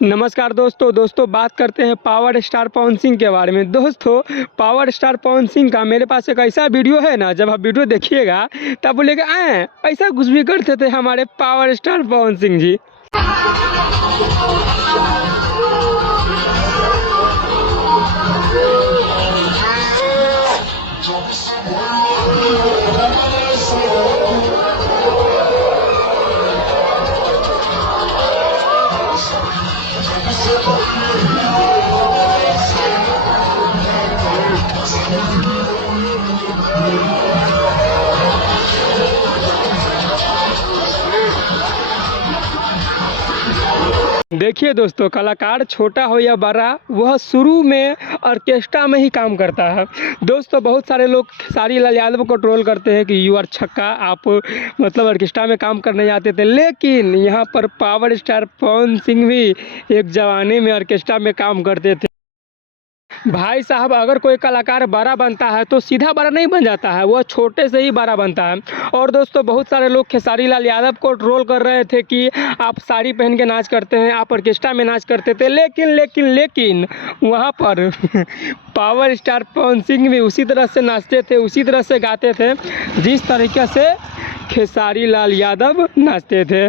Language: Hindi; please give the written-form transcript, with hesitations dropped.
नमस्कार दोस्तों बात करते हैं पावर स्टार पवन सिंह के बारे में। दोस्तों पावर स्टार पवन सिंह का मेरे पास एक ऐसा वीडियो है ना, जब आप वीडियो देखिएगा तब बोलेगा ऐसा कुछ भी करते थे हमारे पावर स्टार पवन सिंह जी। देखिए दोस्तों, कलाकार छोटा हो या बड़ा, वह शुरू में ऑर्केस्ट्रा में ही काम करता है। दोस्तों बहुत सारे लोग खेसारी लाल यादव को ट्रोल करते हैं कि यू आर छक्का, आप मतलब ऑर्केस्ट्रा में काम करने जाते थे, लेकिन यहाँ पर पावर स्टार पवन सिंह भी एक ज़माने में ऑर्केस्ट्रा में काम करते थे। भाई साहब, अगर कोई कलाकार बड़ा बनता है तो सीधा बड़ा नहीं बन जाता है, वह छोटे से ही बड़ा बनता है। और दोस्तों बहुत सारे लोग खेसारी लाल यादव को ट्रोल कर रहे थे कि आप साड़ी पहन के नाच करते हैं, आप ऑर्केस्ट्रा में नाच करते थे, लेकिन वहाँ पर पावर स्टार पवन सिंह भी उसी तरह से नाचते थे, उसी तरह से गाते थे जिस तरीके से खेसारी लाल यादव नाचते थे।